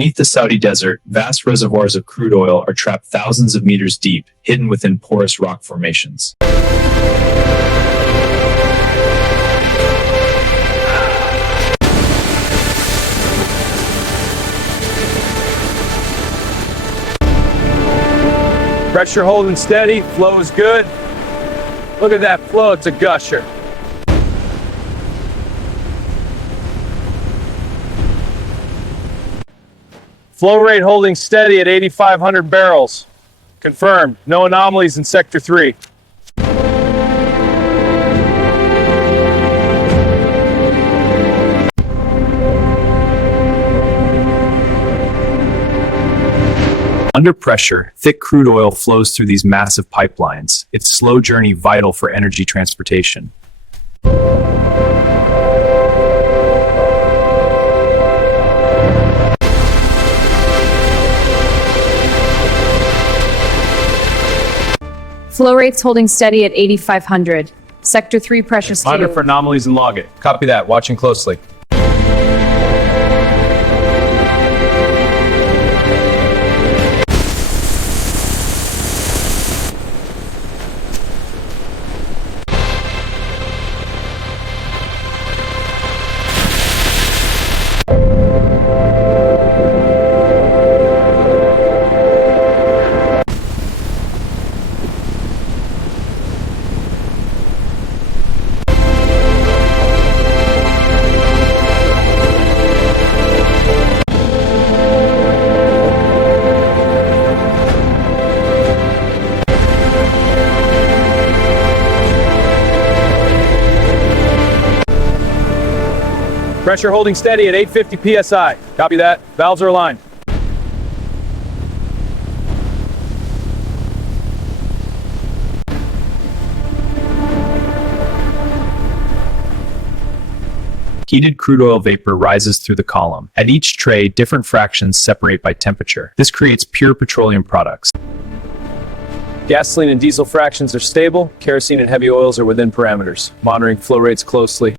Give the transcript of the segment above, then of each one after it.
Beneath the Saudi desert, vast reservoirs of crude oil are trapped thousands of meters deep, hidden within porous rock formations. Pressure holding steady, flow is good. Look at that flow, it's a gusher. Flow rate holding steady at 8,500 barrels. Confirmed, no anomalies in Sector 3. Under pressure, thick crude oil flows through these massive pipelines, its slow journey vital for energy transportation. Flow rates holding steady at 8,500. Sector 3 pressure stable. Monitor for anomalies and log it. Copy that, watching closely. Pressure holding steady at 850 psi. Copy that. Valves are aligned. Heated crude oil vapor rises through the column. At each tray, different fractions separate by temperature. This creates pure petroleum products. Gasoline and diesel fractions are stable. Kerosene and heavy oils are within parameters. Monitoring flow rates closely.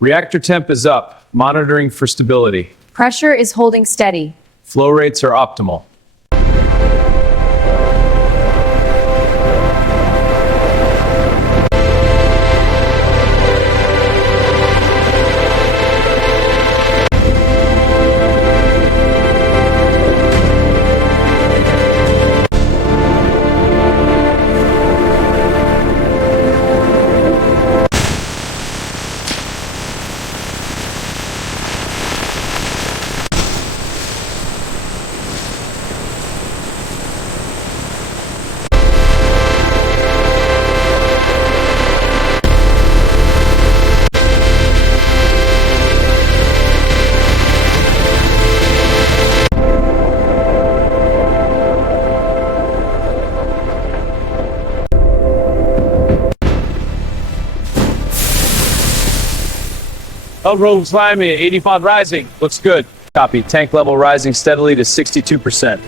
Reactor temp is up, monitoring for stability. Pressure is holding steady. Flow rates are optimal. Held room climbing at 85 rising. Looks good. Copy. Tank level rising steadily to 62%.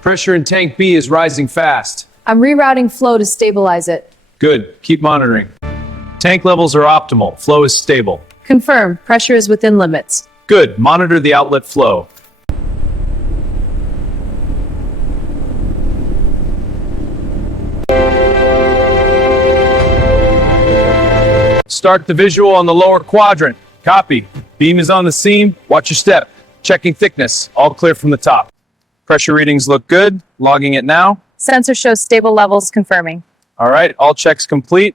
Pressure in tank B is rising fast. I'm rerouting flow to stabilize it. Good. Keep monitoring. Tank levels are optimal. Flow is stable. Confirm. Pressure is within limits. Good. Monitor the outlet flow. Start the visual on the lower quadrant. Copy. Beam is on the seam. Watch your step. Checking thickness. All clear from the top. Pressure readings look good. Logging it now. Sensor shows stable levels, confirming. All right, all checks complete.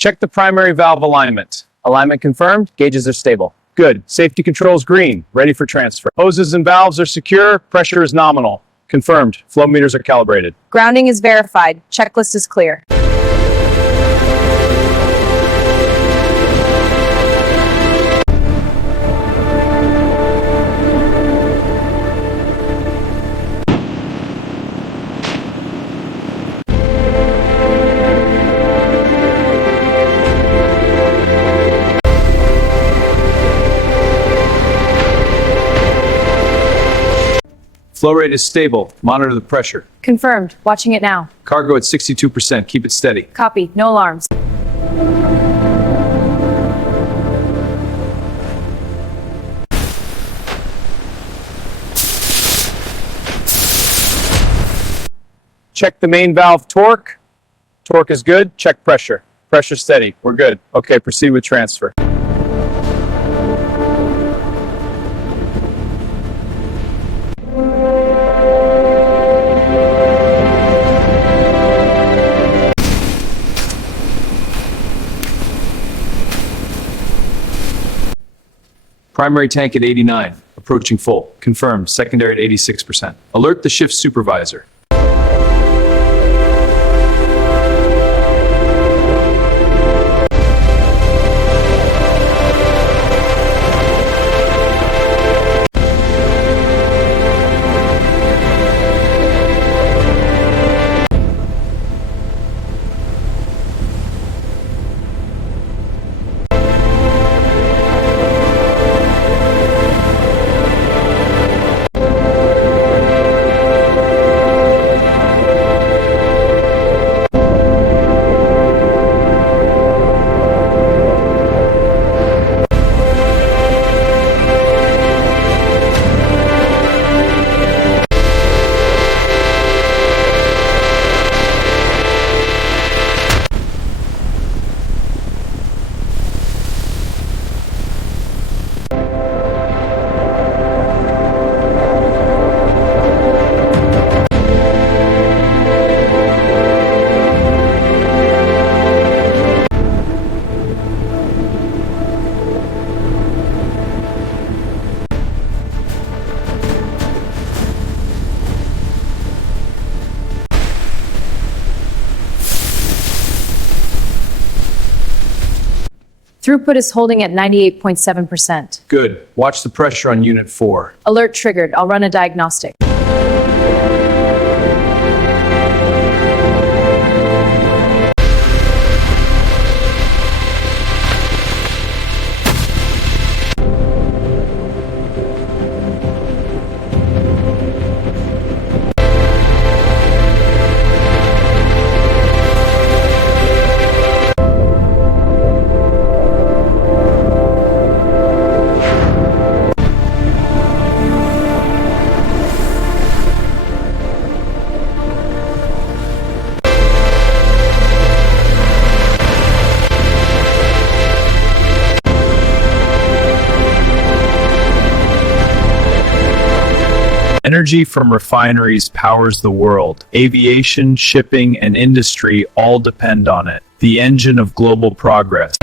Check the primary valve alignment. Alignment confirmed. Gauges are stable. Good. Safety controls green. Ready for transfer. Hoses and valves are secure. Pressure is nominal. Confirmed. Flow meters are calibrated. Grounding is verified. Checklist is clear. Flow rate is stable. Monitor the pressure. Confirmed. Watching it now. Cargo at 62%. Keep it steady. Copy. No alarms. Check the main valve torque. Torque is good. Check pressure. Pressure steady. We're good. Okay, proceed with transfer. Primary tank at 89, approaching full. Confirmed, secondary at 86%. Alert the shift supervisor. Throughput is holding at 98.7%. Good. Watch the pressure on Unit 4. Alert triggered. I'll run a diagnostic. Energy from refineries powers the world. Aviation, shipping, and industry all depend on it. The engine of global progress.